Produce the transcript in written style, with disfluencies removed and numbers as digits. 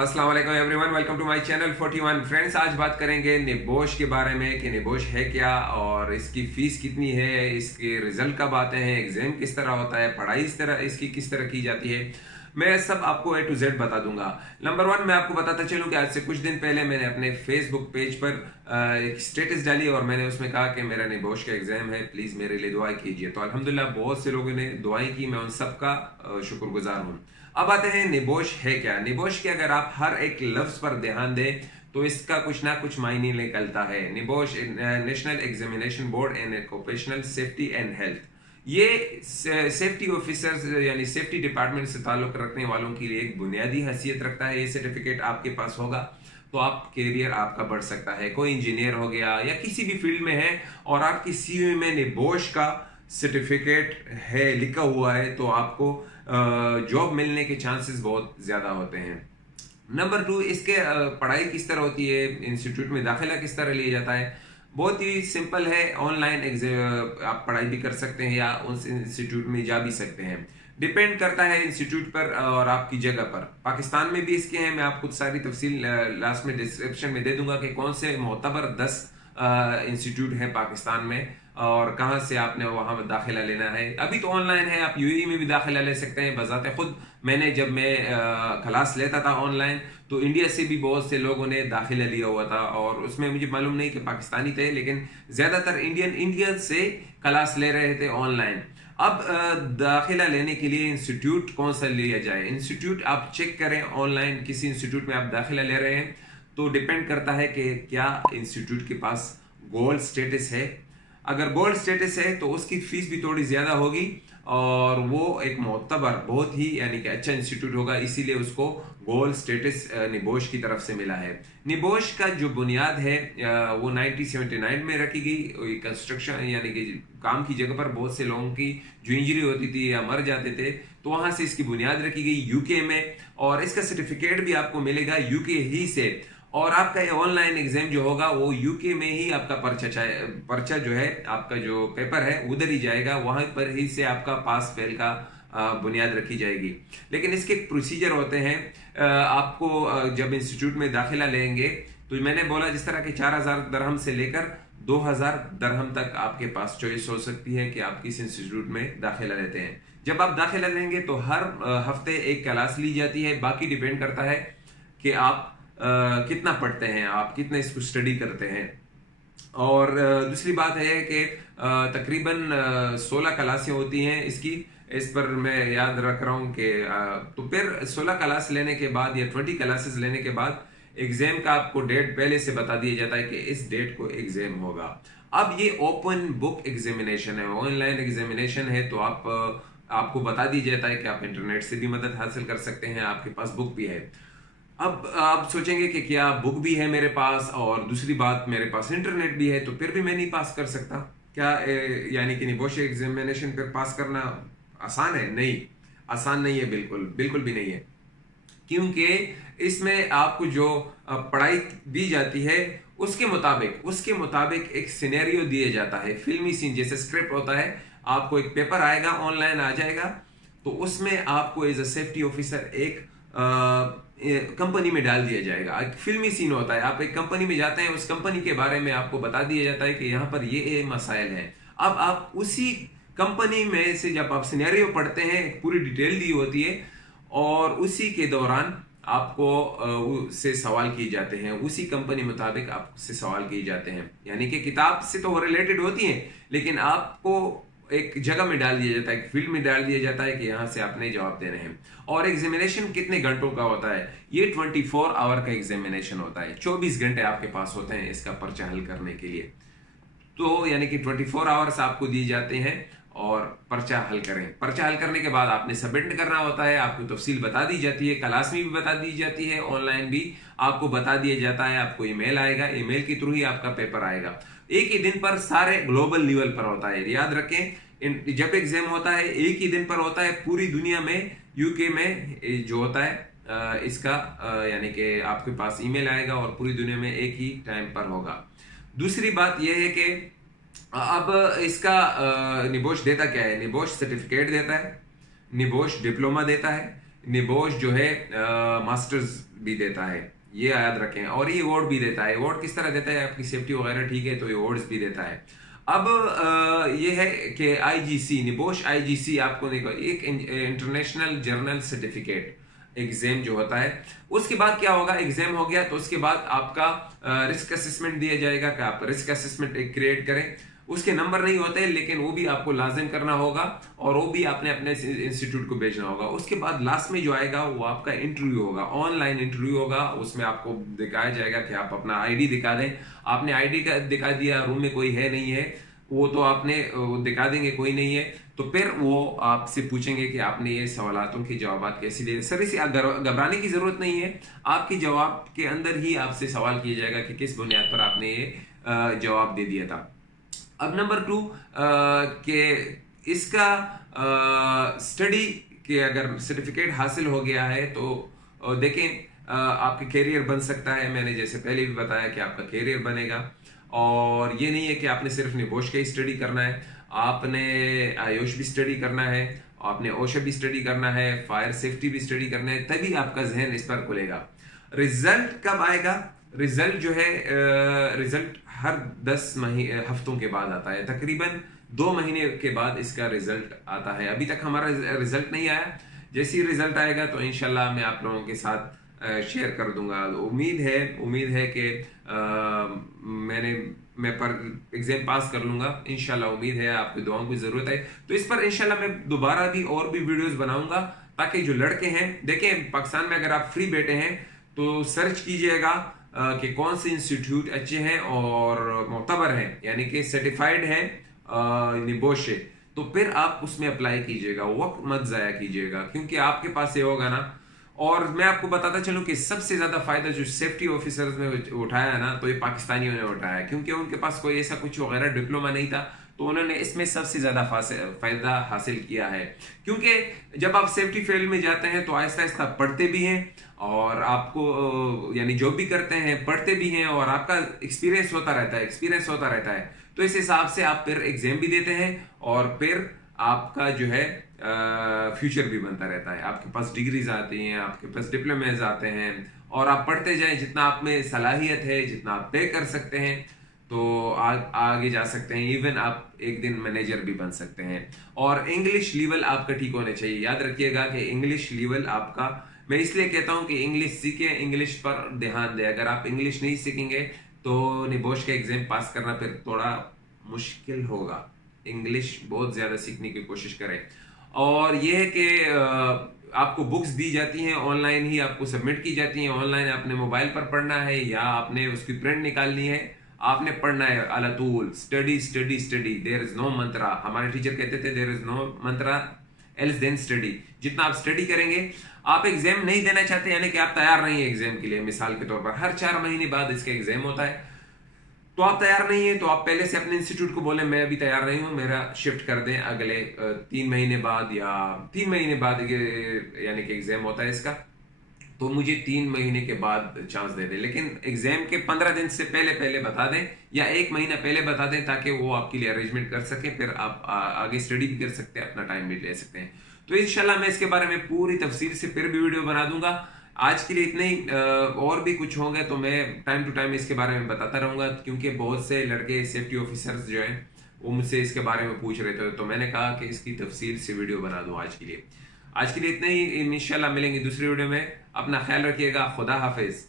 अस्सलाम वालेकुम everyone, welcome to my channel 41 friends. आज बात करेंगे निबोश के बारे में कि निबोश है क्या और इसकी फीस कितनी है, इसके रिजल्ट कब आते हैं, एग्जाम किस तरह होता है, पढ़ाई इसकी किस तरह की जाती है। मैं सब आपको A to Z बता दूंगा। नंबर 1, मैं आपको बताता चलूं कि आज से कुछ दिन पहले मैंने अपने फेसबुक पेज पर एक स्टेटस डाली और मैंने उसमें कहा कि मेरा निबोश का एग्जाम है, प्लीज मेरे लिए दुआ कीजिए। तो अल्हम्दुलिल्लाह बहुत से लोगों ने दुआएं की, मैं उन सब का शुक्रगुजार हूँ। अब आते हैं निबोश है क्या। निबोश के अगर आप हर एक लफ्ज पर ध्यान दें तो इसका कुछ ना कुछ मायने निकलता है। NEBOSH national examination board and occupational safety and health, ये सेफ्टी ऑफिसर्स यानी सेफ्टी डिपार्टमेंट से ताल्लुक रखने वालों के लिए एक बुनियादी हैसियत रखता है। ये सर्टिफिकेट आपके पास होगा तो आप कैरियर आपका बढ़ सकता है। कोई इंजीनियर हो गया या किसी भी फील्ड में है और आपकी सीवी में निबोश का सर्टिफिकेट है, लिखा हुआ है, तो आपको जॉब मिलने के चांसेस बहुत ज्यादा होते हैं। नंबर 2, इसके पढ़ाई किस तरह होती है, इंस्टीट्यूट में दाखिला किस तरह लिया जाता है। बहुत ही सिंपल है, ऑनलाइन आप पढ़ाई भी कर सकते हैं या उस इंस्टीट्यूट में जा भी सकते हैं। डिपेंड करता है इंस्टीट्यूट पर और आपकी जगह पर। पाकिस्तान में भी इसके हैं, मैं आपको सारी तफसील लास्ट में डिस्क्रिप्शन में दे दूंगा कि कौन से मोतबर 10 इंस्टीट्यूट हैं पाकिस्तान में और कहां से आपने वहां दाखिला लेना है। अभी तो ऑनलाइन है, आप यूएई में भी दाखिला ले सकते हैं। बजाते खुद मैंने जब मैं क्लास लेता था ऑनलाइन तो इंडिया से भी बहुत से लोगों ने दाखिला लिया हुआ था और उसमें मुझे मालूम नहीं कि पाकिस्तानी थे, लेकिन ज्यादातर इंडियन से क्लास ले रहे थे ऑनलाइन। अब दाखिला लेने के लिए इंस्टीट्यूट कौन सा लिया जाए, इंस्टीट्यूट आप चेक करें ऑनलाइन। किसी इंस्टीट्यूट में आप दाखिला ले रहे हैं तो डिपेंड करता है कि क्या इंस्टीट्यूट के पास गोल्ड स्टेटस है। अगर गोल्ड स्टेटस है तो उसकी फीस भी थोड़ी ज्यादा होगी और वो एक मोतबर बहुत ही यानी कि अच्छा इंस्टीट्यूट होगा, इसीलिए उसको गोल्ड स्टेटस निबोश की तरफ से मिला है। निबोश का जो बुनियाद है वो 1979 में रखी गई। कंस्ट्रक्शन यानी कि काम की जगह पर बहुत से लोगों की जो इंजरी होती थी या मर जाते थे तो वहां से इसकी बुनियाद रखी गई यूके में, और इसका सर्टिफिकेट भी आपको मिलेगा यूके ही से। और आपका ये ऑनलाइन एग्जाम जो होगा वो यूके में ही आपका पर्चा जो है, आपका जो पेपर है उधर ही जाएगा, वहां पर ही से आपका पास फेल का बुनियाद रखी जाएगी। लेकिन इसके प्रोसीजर होते हैं। आपको जब इंस्टीट्यूट में दाखिला लेंगे तो मैंने बोला जिस तरह के 4000 दरहम से लेकर 2000 दरहम तक आपके पास चॉइस हो सकती है कि आप किस इंस्टीट्यूट में दाखिला लेते हैं। जब आप दाखिला लेंगे तो हर हफ्ते एक क्लास ली जाती है। बाकी डिपेंड करता है कि आप कितना पढ़ते हैं, आप कितना इसको स्टडी करते हैं। और दूसरी बात है कि तकरीबन 16 क्लासें होती हैं इसकी, इस पर मैं याद रख रहा हूँ कि तो फिर 16 क्लास लेने के बाद या 20 क्लासेस लेने के बाद एग्जाम का आपको डेट पहले से बता दिया जाता है कि इस डेट को एग्जाम होगा। अब ये ओपन बुक एग्जामिनेशन है, ऑनलाइन एग्जामिनेशन है, तो आपको बता दिया जाता है कि आप इंटरनेट से भी मदद हासिल कर सकते हैं, आपके पास बुक भी है। अब आप सोचेंगे कि क्या बुक भी है मेरे पास और दूसरी बात मेरे पास इंटरनेट भी है तो फिर भी मैं नहीं पास कर सकता क्या? यानी कि निबोश एग्जामिनेशन पर पास करना आसान है? नहीं, आसान नहीं है, बिल्कुल भी नहीं है। क्योंकि इसमें आपको जो पढ़ाई दी जाती है उसके मुताबिक एक सिनेरियो दिया जाता है, फिल्मी सीन जैसे स्क्रिप्ट होता है। आपको एक पेपर आएगा, ऑनलाइन आ जाएगा, तो उसमें आपको एज अ सेफ्टी ऑफिसर एक कंपनी में डाल दिया जाएगा। एक फिल्मी सीन होता है, आप एक कंपनी में जाते हैं, उस कंपनी के बारे में आपको बता दिया जाता है कि यहाँ पर ये मसाइल हैं। अब आप उसी कंपनी में से जब आप सिनेरियो पढ़ते हैं, एक पूरी डिटेल दी होती है और उसी के दौरान आपको से सवाल किए जाते हैं, उसी कंपनी मुताबिक आपसे सवाल किए जाते हैं। यानी कि किताब से तो रिलेटेड होती हैं लेकिन आपको एक जगह में डाल दिया जाता है, एक फील्ड में डाल दिया जाता है कि यहां से आपने जवाब देने हैं। और एग्जामिनेशन कितने घंटों का होता है? ये 24 आवर का एग्जामिनेशन होता है, 24 घंटे आपके पास होते हैं इसका पर्चा हल करने के लिए। तो यानी कि 24 आवर्स आपको दिए जाते हैं और पर्चा हल करें। पर्चा हल करने के बाद आपने सबमिट करना होता है, आपको तफसील बता दी जाती है, क्लास में भी बता दी जाती है, ऑनलाइन भी आपको बता दिया जाता है। आपको ईमेल आएगा, ईमेल के थ्रू ही आपका पेपर आएगा। एक ही दिन पर सारे ग्लोबल लेवल पर होता है, याद रखें। जब एग्जाम होता है एक ही दिन पर होता है पूरी दुनिया में। यूके में जो होता है इसका यानी कि आपके पास ईमेल आएगा और पूरी दुनिया में एक ही टाइम पर होगा। दूसरी बात यह है कि अब इसका निबोश देता क्या है? निबोश सर्टिफिकेट देता है, निबोश डिप्लोमा देता है, निबोश जो है मास्टर्स भी देता है, ये याद रखें। और ये अवार्ड भी देता है। अवार्ड किस तरह देता है? आपकी सेफ्टी वगैरह ठीक है तो ये अवार्ड्स भी देता है। अब ये है कि आईजीसी, निबोश आईजीसी आपको एक इंटरनेशनल जर्नल सर्टिफिकेट एग्जाम जो होता है, उसके बाद क्या होगा, एग्जाम हो गया तो उसके बाद आपका रिस्क असेसमेंट दिया जाएगा कि आप रिस्क असेसमेंट क्रिएट करें। उसके नंबर नहीं होते लेकिन वो भी आपको लाजिम करना होगा और वो भी आपने अपने इंस्टीट्यूट को भेजना होगा। उसके बाद लास्ट में जो आएगा वो आपका इंटरव्यू होगा, ऑनलाइन इंटरव्यू होगा। उसमें आपको दिखाया जाएगा कि आप अपना आईडी दिखा दें। आपने आईडी का दिखा दिया, रूम में कोई है नहीं है, वो तो आपने दिखा देंगे कोई नहीं है, तो फिर वो आपसे पूछेंगे कि आपने ये सवालों के जवाब कैसे दिए। सर इसे घबराने की जरूरत नहीं है, आपके जवाब के अंदर ही आपसे सवाल किया जाएगा कि किस बुनियाद पर आपने ये जवाब दे दिया था। अब नंबर 2 के इसका स्टडी के अगर सर्टिफिकेट हासिल हो गया है तो देखें आपके कैरियर बन सकता है। मैंने जैसे पहले भी बताया कि आपका कैरियर बनेगा। और ये नहीं है कि आपने सिर्फ निबोश का ही स्टडी करना है, आपने आयुष भी स्टडी करना है, आपने ओशा भी स्टडी करना है, फायर सेफ्टी भी स्टडी करना है, तभी आपका जहन इस पर खुलेगा। रिजल्ट कब आएगा? रिजल्ट जो है रिजल्ट हर 10 हफ्तों के बाद आता है, तकरीबन 2 महीने के बाद इसका रिजल्ट आता है। अभी तक हमारा रिजल्ट नहीं आया, जैसे ही रिजल्ट आएगा तो इंशाल्लाह मैं आप लोगों के साथ शेयर कर दूंगा। उम्मीद है कि मैं पर एग्जाम पास कर लूंगा इंशाल्लाह। उम्मीद है, आपकी दुआओं की जरूरत है। तो इस पर इंशाल्लाह मैं दोबारा भी और भी वीडियोस बनाऊंगा ताकि जो लड़के हैं, देखें पाकिस्तान में अगर आप फ्री बैठे हैं तो सर्च कीजिएगा कि कौन से इंस्टीट्यूट अच्छे हैं और मोतबर हैं, यानी कि सर्टिफाइड है निबोश से, तो फिर आप उसमें अप्लाई कीजिएगा, वक्त मत जाया कीजिएगा, क्योंकि आपके पास ये होगा ना। और मैं आपको बताता चलूं कि सबसे ज्यादा फायदा जो सेफ्टी ऑफिसर्स ने उठाया ना, तो ये पाकिस्तानियों ने उठाया, क्योंकि उनके पास कोई ऐसा कुछ वगैरह डिप्लोमा नहीं था, तो उन्होंने इसमें सबसे ज्यादा फायदा हासिल किया है। क्योंकि जब आप सेफ्टी फील्ड में जाते हैं तो आहिस्ता आहिस्ता पढ़ते भी हैं और आपको यानी जो भी करते हैं पढ़ते भी हैं और आपका एक्सपीरियंस होता रहता है। तो इस हिसाब से आप फिर एग्जाम भी देते हैं और फिर आपका जो है फ्यूचर भी बनता रहता है। आपके पास डिग्रीज आती हैं, आपके पास डिप्लोमेज आते हैं और आप पढ़ते जाएं। जितना आप में सलाहियत है, जितना आप पे कर सकते हैं, तो आगे जा सकते हैं। इवन आप एक दिन मैनेजर भी बन सकते हैं। और इंग्लिश लेवल आपका ठीक होना चाहिए। याद रखिएगा कि इंग्लिश लेवल आपका, मैं इसलिए कहता हूं कि इंग्लिश सीखें, इंग्लिश पर ध्यान दें। अगर आप इंग्लिश नहीं सीखेंगे तो निबोश का एग्जाम पास करना फिर थोड़ा मुश्किल होगा। इंग्लिश बहुत ज्यादा सीखने की कोशिश करें। और यह है कि आपको बुक्स दी जाती हैं, ऑनलाइन ही आपको सबमिट की जाती हैं। ऑनलाइन आपने मोबाइल पर पढ़ना है या आपने उसकी प्रिंट निकालनी है, आपने पढ़ना है अलातूल। Study study study, there is no mantra. हमारे टीचर कहते थे there is no mantra else than study. जितना आप स्टडी करेंगे, आप एग्जाम नहीं देना चाहते यानी कि आप तैयार नहीं है एग्जाम के लिए। मिसाल के तौर पर हर 4 महीने बाद इसका एग्जाम होता है, तो आप तैयार नहीं है तो आप पहले से अपने इंस्टीट्यूट को बोले मैं अभी तैयार नहीं हूं, मेरा शिफ्ट कर दें अगले 3 महीने बाद, या 3 महीने बाद यानी कि एग्जाम होता है इसका, तो मुझे 3 महीने के बाद चांस दे दें। लेकिन एग्जाम के 15 दिन से पहले बता दें या 1 महीना पहले बता दें, ताकि वो आपके लिए अरेंजमेंट कर सके। फिर आप आगे स्टडी भी कर सकते हैं, अपना टाइम भी ले सकते हैं। तो इंशाल्लाह मैं इसके बारे में पूरी तफसील से फिर भी वीडियो बना दूंगा। आज के लिए इतने ही। और भी कुछ होंगे तो मैं टाइम टू टाइम इसके बारे में बताता रहूंगा, क्योंकि बहुत से लड़के सेफ्टी ऑफिसर्स जो हैं वो मुझसे इसके बारे में पूछ रहे थे, तो मैंने कहा कि इसकी तफसील से वीडियो बना दूं आज के लिए। आज के लिए इतने ही। इंशाल्लाह मिलेंगे दूसरी वीडियो में। अपना ख्याल रखिएगा। खुदा हाफिज।